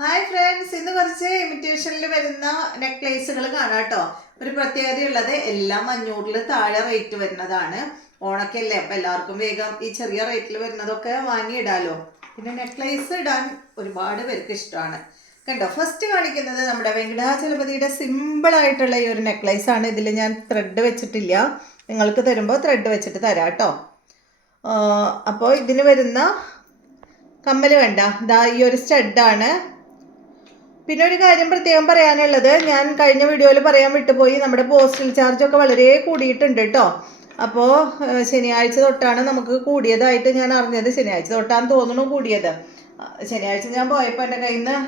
Hi friends, ഇന്ന് കുറച്ച് ഇമിറ്റേഷനിൽ വരുന്ന നെക്ലേസുകൾ കാണാം കേട്ടോ. ഒരു പ്രത്യേകതയുള്ളത് എല്ലാം 500 താഴെ റേറ്റ് വരുന്നതാണ്. ഓണക്കല്ലേ, അപ്പം എല്ലാവർക്കും വേഗം ഈ ചെറിയ റേറ്റിൽ വരുന്നതൊക്കെ വാങ്ങിയിടാലോ. പിന്നെ നെക്ലേസ് ഇടാൻ ഒരുപാട് പേർക്ക് ഇഷ്ടമാണ്. കണ്ടോ, ഫസ്റ്റ് കാണിക്കുന്നത് നമ്മുടെ വെങ്കടാചലപതിയുടെ സിമ്പിളായിട്ടുള്ള ഈ ഒരു നെക്ലേസ് ആണ്. ഇതിൽ ഞാൻ ത്രെഡ് വെച്ചിട്ടില്ല, നിങ്ങൾക്ക് തരുമ്പോൾ ത്രെഡ് വെച്ചിട്ട് തരാം കേട്ടോ. അപ്പോൾ ഇതിന് വരുന്ന കമ്മൽ കണ്ട, ഇതാ ഈ ഒരു സ്റ്റഡാണ്. പിന്നെ ഒരു കാര്യം പ്രത്യേകം പറയാനുള്ളത്, ഞാൻ കഴിഞ്ഞ വീഡിയോയിൽ പറയാൻ വിട്ടുപോയി, നമ്മുടെ പോസ്റ്റൽ ചാർജൊക്കെ വളരെ കൂടിയിട്ടുണ്ട് കേട്ടോ. അപ്പോൾ ശനിയാഴ്ച തൊട്ടാണ് നമുക്ക് കൂടിയതായിട്ട് ഞാൻ അറിഞ്ഞത്. ശനിയാഴ്ച തൊട്ടാന്ന് തോന്നുന്നു കൂടിയത്. ശനിയാഴ്ച ഞാൻ പോയപ്പോൾ എൻ്റെ കയ്യിൽ നിന്ന്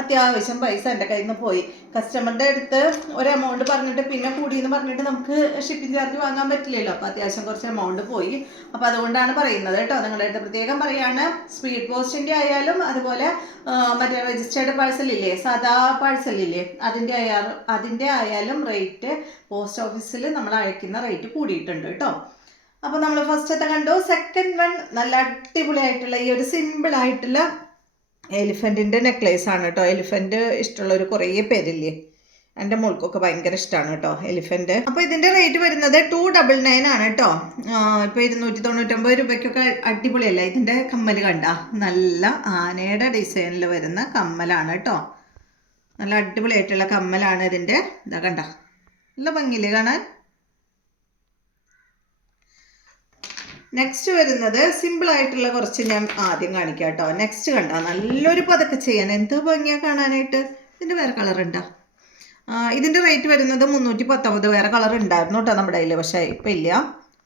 അത്യാവശ്യം പൈസ എൻ്റെ കയ്യിൽ നിന്ന് പോയി. കസ്റ്റമറുടെ അടുത്ത് ഒരു എമൗണ്ട് പറഞ്ഞിട്ട് പിന്നെ കൂടിയെന്ന് പറഞ്ഞിട്ട് നമുക്ക് ഷിപ്പിംഗ് ചാർജ് വാങ്ങാൻ പറ്റില്ലല്ലോ. അപ്പോൾ അത്യാവശ്യം കുറച്ച് എമൗണ്ട് പോയി. അപ്പോൾ അതുകൊണ്ടാണ് പറയുന്നത് കേട്ടോ. നിങ്ങളുടെ അടുത്ത് പ്രത്യേകം പറയാണ്, സ്പീഡ് പോസ്റ്റിൻ്റെ ആയാലും അതുപോലെ മറ്റേ രജിസ്റ്റേർഡ് പാഴ്സലില്ലേ, സാധാ പാഴ്സലില്ലേ, അതിൻ്റെ ആയാലും റേറ്റ് പോസ്റ്റ് ഓഫീസിൽ നമ്മൾ അയക്കുന്ന റേറ്റ് കൂടിയിട്ടുണ്ട് കേട്ടോ. അപ്പോൾ നമ്മൾ ഫസ്റ്റത്തെ കണ്ടു. സെക്കൻഡ് വൺ നല്ല അടിപൊളിയായിട്ടുള്ള ഈ ഒരു സിമ്പിളായിട്ടുള്ള എലിഫൻറ്റിൻ്റെ നെക്ലേസ് ആണ് കേട്ടോ. എലിഫൻറ്റ് ഇഷ്ടമുള്ളൊരു കുറേ പേരില്ലേ, എൻ്റെ മോൾക്കൊക്കെ ഭയങ്കര ഇഷ്ടമാണ് കേട്ടോ എലിഫൻറ്റ്. അപ്പോൾ ഇതിൻ്റെ റേറ്റ് വരുന്നത് 299 ആണ് കേട്ടോ. ഇപ്പോൾ 299 രൂപയ്ക്കൊക്കെ അടിപൊളിയല്ല. ഇതിൻ്റെ കമ്മൽ കണ്ട, നല്ല ആനയുടെ ഡിസൈനിൽ വരുന്ന കമ്മലാണ് കേട്ടോ. നല്ല അടിപൊളിയായിട്ടുള്ള കമ്മലാണ് ഇതിൻ്റെ. ഇതാ കണ്ട, നല്ല ഭംഗിയില്ലേ കാണാൻ. നെക്സ്റ്റ് വരുന്നത് സിമ്പിളായിട്ടുള്ള കുറച്ച് ഞാൻ ആദ്യം കാണിക്കാം കേട്ടോ. നെക്സ്റ്റ് കണ്ട, നല്ലൊരു പതൊക്കെ ചെയ്യാൻ എന്ത് ഭംഗിയാണ് കാണാനായിട്ട്. ഇതിൻ്റെ വേറെ കളർ ഉണ്ടോ? ഇതിൻ്റെ റേറ്റ് വരുന്നത് 319. വേറെ കളർ ഉണ്ടായിരുന്നു കേട്ടോ നമ്മുടെ കയ്യിൽ, പക്ഷേ ഇപ്പം ഇല്ല.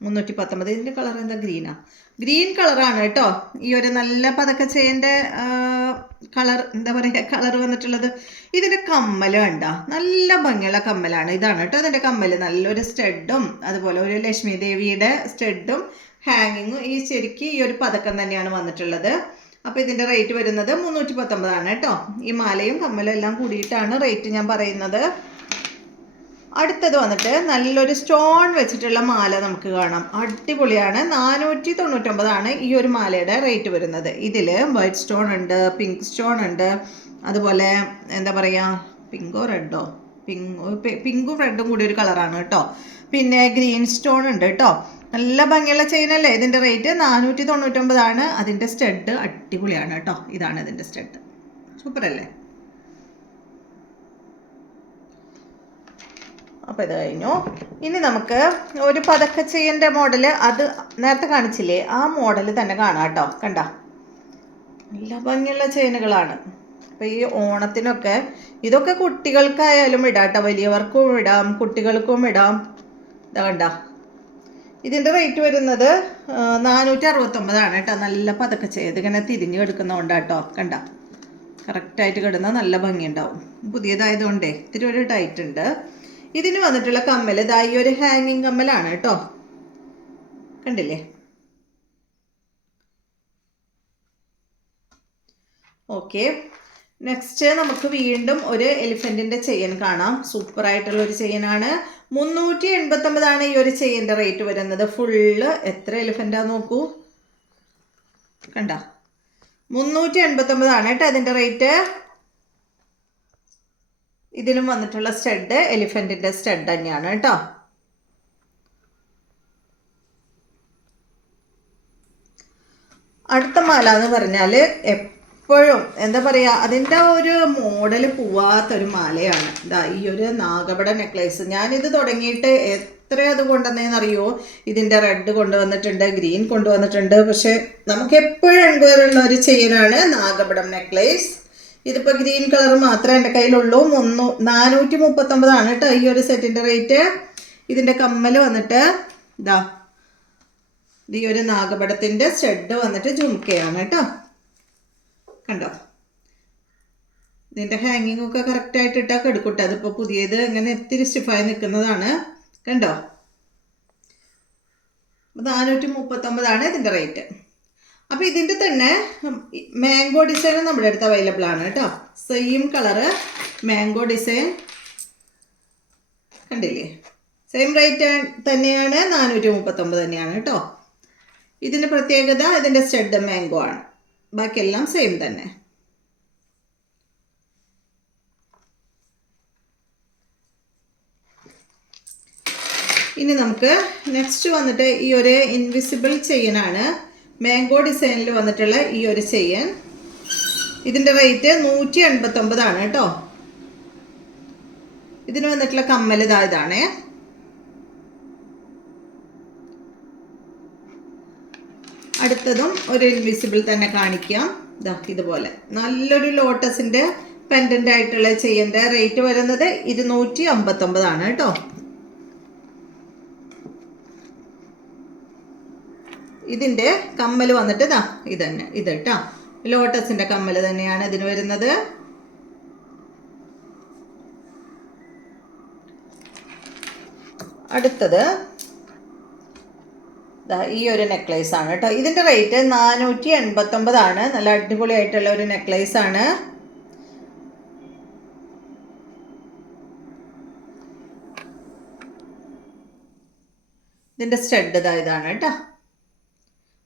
319. ഇതിൻ്റെ കളർ എന്താ, ഗ്രീൻ കളറാണ് കേട്ടോ. ഈ ഒരു നല്ല പതൊക്കെ ചെയ്യേണ്ട കളർ, എന്താ പറയുക, കളർ വന്നിട്ടുള്ളത്. ഇതിൻ്റെ കമ്മൽ കണ്ട, നല്ല ഭംഗിയുള്ള കമ്മലാണ്. ഇതാണ് കേട്ടോ ഇതിൻ്റെ കമ്മൽ. നല്ലൊരു സ്റ്റഡും അതുപോലെ ഒരു ലക്ഷ്മി ദേവിയുടെ സ്റ്റഡും ഹാങ്ങിങ്ങും ഈ ശരിക്കും ഈ ഒരു പതക്കം തന്നെയാണ് വന്നിട്ടുള്ളത്. അപ്പോൾ ഇതിൻ്റെ റേറ്റ് വരുന്നത് 319 ആണ് കേട്ടോ. ഈ മാലയും കമ്മലും എല്ലാം കൂടിയിട്ടാണ് റേറ്റ് ഞാൻ പറയുന്നത്. അടുത്തത് വന്നിട്ട് നല്ലൊരു സ്റ്റോൺ വെച്ചിട്ടുള്ള മാല നമുക്ക് കാണാം. അടിപൊളിയാണ്. 499 ആണ് ഈ ഒരു മാലയുടെ റേറ്റ് വരുന്നത്. ഇതിൽ വൈറ്റ് സ്റ്റോൺ ഉണ്ട്, പിങ്ക് സ്റ്റോൺ ഉണ്ട്, അതുപോലെ എന്താ പറയുക, പിങ്കും റെഡും കൂടി ഒരു കളറാണ് കേട്ടോ. പിന്നെ ഗ്രീൻ സ്റ്റോൺ ഉണ്ട് കേട്ടോ. നല്ല ഭംഗിയുള്ള ചെയിനല്ലേ. ഇതിൻ്റെ റേറ്റ് 499 ആണ്. അതിൻ്റെ സ്റ്റഡ് അടിപൊളിയാണ് കേട്ടോ. ഇതാണ് ഇതിൻ്റെ സ്റ്റഡ്, സൂപ്പറല്ലേ. അപ്പോൾ ഇത് കഴിഞ്ഞു. ഇനി നമുക്ക് ഒരു പതക്കച്ചെയ്യൻ്റെ മോഡൽ, അത് നേരത്തെ കാണിച്ചില്ലേ, ആ മോഡൽ തന്നെ കാണാം കേട്ടോ. കണ്ട, നല്ല ഭംഗിയുള്ള ചെയിനുകളാണ്. അപ്പോൾ ഈ ഓണത്തിനൊക്കെ ഇതൊക്കെ കുട്ടികൾക്കായാലും ഇടാം കേട്ടോ, വലിയവർക്കും ഇടാം, കുട്ടികൾക്കും ഇടാം. ഇതാ കണ്ട, ഇതിൻ്റെ റേറ്റ് വരുന്നത് 469 ആണ് കേട്ടോ. നല്ല പതക്കെ ചെയ്ത് ഇങ്ങനെ തിരിഞ്ഞു കിടക്കുന്നതുകൊണ്ടാണ് കേട്ടോ. കണ്ട, കറക്റ്റായിട്ട് കിടന്ന നല്ല ഭംഗിയുണ്ടാവും. പുതിയതായതുകൊണ്ടേ ഇത്തിരി ഒരു ടൈറ്റ് ഉണ്ട്. ഇതിന് വന്നിട്ടുള്ള കമ്മൽ ഇതാ ഈ ഒരു ഹാങ്ങിങ് കമ്മലാണ് കേട്ടോ. കണ്ടില്ലേ. ഓക്കെ, നെക്സ്റ്റ് നമുക്ക് വീണ്ടും ഒരു എലിഫൻറ്റിൻ്റെ ചെയിൻ കാണാം. സൂപ്പറായിട്ടുള്ള ഒരു ചെയിനാണ്. 389 ആണ് ഈ ഒരു ചെയിൻ്റെ റേറ്റ് വരുന്നത്. ഫുള്ള് എത്ര എലിഫൻ്റാന്ന് നോക്കൂ. കണ്ട, 389 ആണ് കേട്ടോ അതിൻ്റെ റേറ്റ്. ഇതിനും വന്നിട്ടുള്ള സ്റ്റഡ് എലിഫൻറ്റിൻ്റെ സ്റ്റഡ് തന്നെയാണ് കേട്ടോ. അടുത്ത മാല എന്ന് പറഞ്ഞാൽ എപ്പോഴും എന്താ പറയുക, അതിൻ്റെ ഒരു മോഡൽ പോവാത്തൊരു മാലയാണ്. ഇതാ ഈ ഒരു നാഗപട നെക്ലേസ്. ഞാനിത് തുടങ്ങിയിട്ട് എത്ര അത് കൊണ്ടുവന്നതെന്നറിയോ. ഇതിൻ്റെ റെഡ് കൊണ്ടുവന്നിട്ടുണ്ട്, ഗ്രീൻ കൊണ്ടുവന്നിട്ടുണ്ട്. പക്ഷെ നമുക്ക് എപ്പോഴും എൻക്വയറുള്ള ഒരു ചെയിനാണ് നാഗപടം നെക്ലേസ്. ഇതിപ്പോൾ ഗ്രീൻ കളർ മാത്രമേ എൻ്റെ കയ്യിലുള്ളൂ. 439 ആണ് കേട്ടോ ഈ ഒരു സെറ്റിൻ്റെ റേറ്റ്. ഇതിൻ്റെ കമ്മൽ വന്നിട്ട് ഇതാ ഈ ഒരു നാഗപടത്തിൻ്റെ സ്റ്റഡ് വന്നിട്ട് ജുംക്കയാണ് കേട്ടോ. കണ്ടോ, ഇതിൻ്റെ ഹാങ്ങിങ് ഒക്കെ കറക്റ്റായിട്ട് ഇട്ടാൽ കെടുക്കട്ടെ. അതിപ്പോൾ പുതിയത് ഇങ്ങനെ ഇത്തിരി സ്റ്റിഫായി നിൽക്കുന്നതാണ്. കണ്ടോ, 439 ആണ് ഇതിൻ്റെ റേറ്റ്. അപ്പോൾ ഇതിൻ്റെ തന്നെ മാംഗോ ഡിസൈൻ നമ്മുടെ അടുത്ത് അവൈലബിൾ ആണ് കേട്ടോ. സെയിം കളറ് മാംഗോ ഡിസൈൻ കണ്ടില്ലേ. സെയിം റേറ്റ് തന്നെയാണ്, 439 തന്നെയാണ് കേട്ടോ. ഇതിൻ്റെ പ്രത്യേകത ഇതിൻ്റെ സ്റ്റഡ് മാംഗോ ആണ്. ബാക്കിയെല്ലാം സെയിം തന്നെ. ഇനി നമുക്ക് നെക്സ്റ്റ് വന്നിട്ട് ഈ ഒരു ഇൻവിസിബിൾ ചെയിനാണ്. മാംഗോ ഡിസൈനിൽ വന്നിട്ടുള്ള ഈ ഒരു ചെയിൻ. ഇതിൻ്റെ റേറ്റ് 189 കേട്ടോ. ഇതിന് വന്നിട്ടുള്ള കമ്മൽ ഇതാണേ. അടുത്തതും ഒരു ഇൻവിസിബിൾ തന്നെ കാണിക്കാം. ഇതുപോലെ നല്ലൊരു ലോട്ടസിൻ്റെ പെൻഡൻ്റ് ആയിട്ടുള്ള ചെയിൻ്റെ റേറ്റ് വരുന്നത് 259 കേട്ടോ. ഇതിൻ്റെ കമ്മൽ വന്നിട്ട് ഇത് തന്നെ, ഇത് കേട്ടോ, ലോട്ടസിൻ്റെ കമ്മൽ തന്നെയാണ് ഇതിന് വരുന്നത്. അടുത്തത് ഈ ഒരു നെക്ലേസ് ആണ് കേട്ടോ. ഇതിൻ്റെ റേറ്റ് 489. നല്ല അടിപൊളിയായിട്ടുള്ള ഒരു നെക്ലേസ് ആണ്. ഇതിൻ്റെ സ്റ്റഡ് ഇതാണ് കേട്ടോ.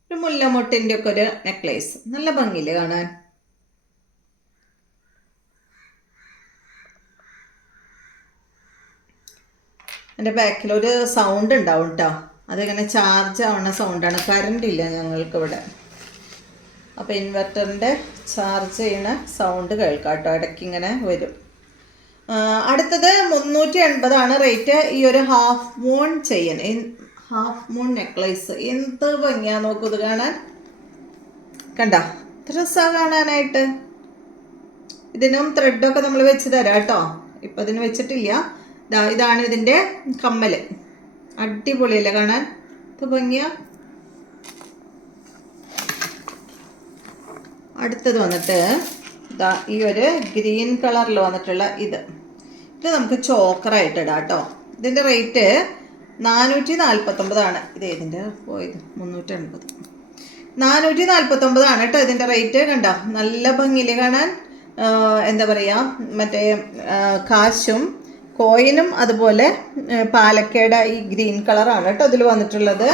ഒരു മുല്ലമൊട്ടിൻ്റെ ഒക്കെ ഒരു നെക്ലേസ്. നല്ല ഭംഗിയില്ലേ കാണാൻ. എൻ്റെ ബാക്കിലൊരു സൗണ്ട് ഉണ്ടാവും കേട്ടോ. അതിങ്ങനെ ചാർജ് ആവുന്ന സൗണ്ടാണ്. കറണ്ട് ഇല്ല ഞങ്ങൾക്കിവിടെ. അപ്പോൾ ഇൻവെർട്ടറിൻ്റെ ചാർജ് ചെയ്യണ സൗണ്ട് കേൾക്കാം കേട്ടോ. ഇടയ്ക്ക് ഇങ്ങനെ വരും. അടുത്തത് 380 റേറ്റ്. ഈ ഒരു half moon chain, half moon necklace. എന്ത് ഭംഗിയാ നോക്കൂ ഇത് കാണാൻ. കണ്ട രസമാണ് കാണാനായിട്ട്. ഇതിനും ത്രെഡൊക്കെ നമ്മൾ വെച്ച് തരാം കേട്ടോ. ഇപ്പം ഇതിന് വെച്ചിട്ടില്ല. ഇതാണ് ഇതിൻ്റെ കമ്മൽ. അടിപൊളിയല്ലേ കാണാൻ. ഇത് ഭംഗിയാ. അടുത്തത് വന്നിട്ട് ഈ ഒരു ഗ്രീൻ കളറിൽ വന്നിട്ടുള്ള ഇത് നമുക്ക് ചോക്കറായിട്ട് ഇടാം കേട്ടോ. ഇതിൻ്റെ റേറ്റ് 449. ഇത് ഇതിൻ്റെ പോയത് 380. 449 കേട്ടോ ഇതിൻ്റെ റേറ്റ്. കണ്ടോ നല്ല ഭംഗിയില് കാണാൻ. എന്താ പറയുക, മറ്റേ കാശും കോയിനും അതുപോലെ പാലക്കയുടെ ഈ ഗ്രീൻ കളറാണ് കേട്ടോ ഇതിൽ വന്നിട്ടുള്ളത്.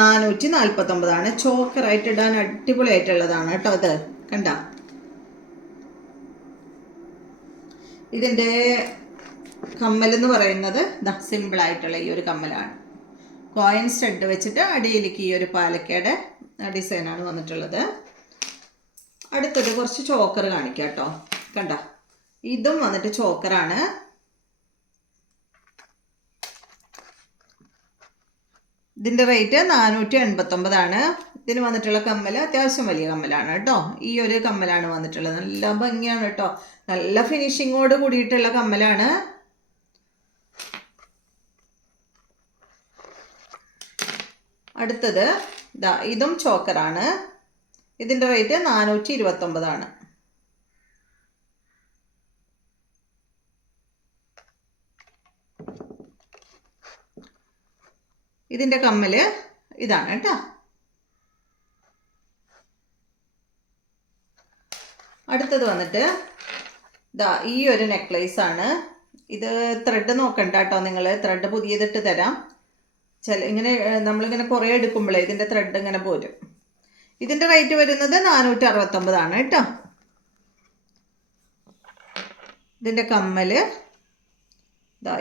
449. ചോക്കറായിട്ട് ഇടാൻ അടിപൊളിയായിട്ടുള്ളതാണ് കേട്ടോ ഇത്. കണ്ട ഇതിൻ്റെ കമ്മലെന്ന് പറയുന്നത് സിമ്പിളായിട്ടുള്ള ഈ ഒരു കമ്മലാണ്. കോയിൻ സ്റ്റഡ് വെച്ചിട്ട് അടിയിലേക്ക് ഈ ഒരു പാലക്കയുടെ ഡിസൈനാണ് വന്നിട്ടുള്ളത്. അടുത്തത് കുറച്ച് ചോക്കർ കാണിക്കാം കേട്ടോ. കണ്ട ഇതും വന്നിട്ട് ചോക്കറാണ്. ഇതിൻ്റെ റേറ്റ് 489. ഇതിന് വന്നിട്ടുള്ള കമ്മൽ അത്യാവശ്യം വലിയ കമ്മലാണ് കേട്ടോ. ഈ ഒരു കമ്മലാണ് വന്നിട്ടുള്ളത്. നല്ല ഭംഗിയാണ് കേട്ടോ. നല്ല ഫിനിഷിങ്ങോട് കൂടിയിട്ടുള്ള കമ്മലാണ്. അടുത്തത് ഇതും ചോക്കറാണ്. ഇതിൻ്റെ റേറ്റ് 429. ഇതിൻ്റെ കമ്മൽ ഇതാണ് കേട്ടോ. അടുത്തത് വന്നിട്ട് ഈ ഒരു നെക്ലേസ് ആണ്. ഇത് ത്രെഡ് നോക്കണ്ട കേട്ടോ നിങ്ങൾ. ത്രെഡ് പുതിയതിട്ട് തരാം. ഇങ്ങനെ നമ്മളിങ്ങനെ കുറേ എടുക്കുമ്പോഴേ ഇതിൻ്റെ ത്രെഡ് ഇങ്ങനെ പോരും. ഇതിൻ്റെ റേറ്റ് വരുന്നത് 469 കേട്ടോ. ഇതിൻ്റെ കമ്മൽ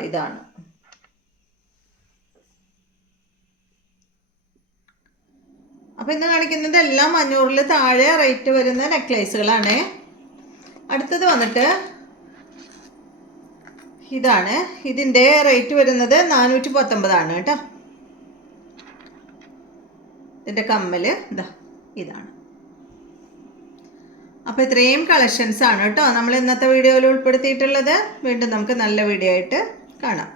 ഇതാണ്. അപ്പോൾ ഇന്ന് കാണിക്കുന്നത് എല്ലാം 500-ൽ താഴെ റേറ്റ് വരുന്ന നെക്ലേസുകളാണ്. അടുത്തത് വന്നിട്ട് ഇതാണ്. ഇതിൻ്റെ റേറ്റ് വരുന്നത് 419 കേട്ടോ. ഇതിൻ്റെ കമ്മൽ ഇതാണ്. അപ്പോൾ ഇത്രയും കളക്ഷൻസ് ആണ് കേട്ടോ നമ്മൾ ഇന്നത്തെ വീഡിയോയിൽ ഉൾപ്പെടുത്തിയിട്ടുള്ളത്. വീണ്ടും നമുക്ക് നല്ല വീഡിയോ ആയിട്ട് കാണാം.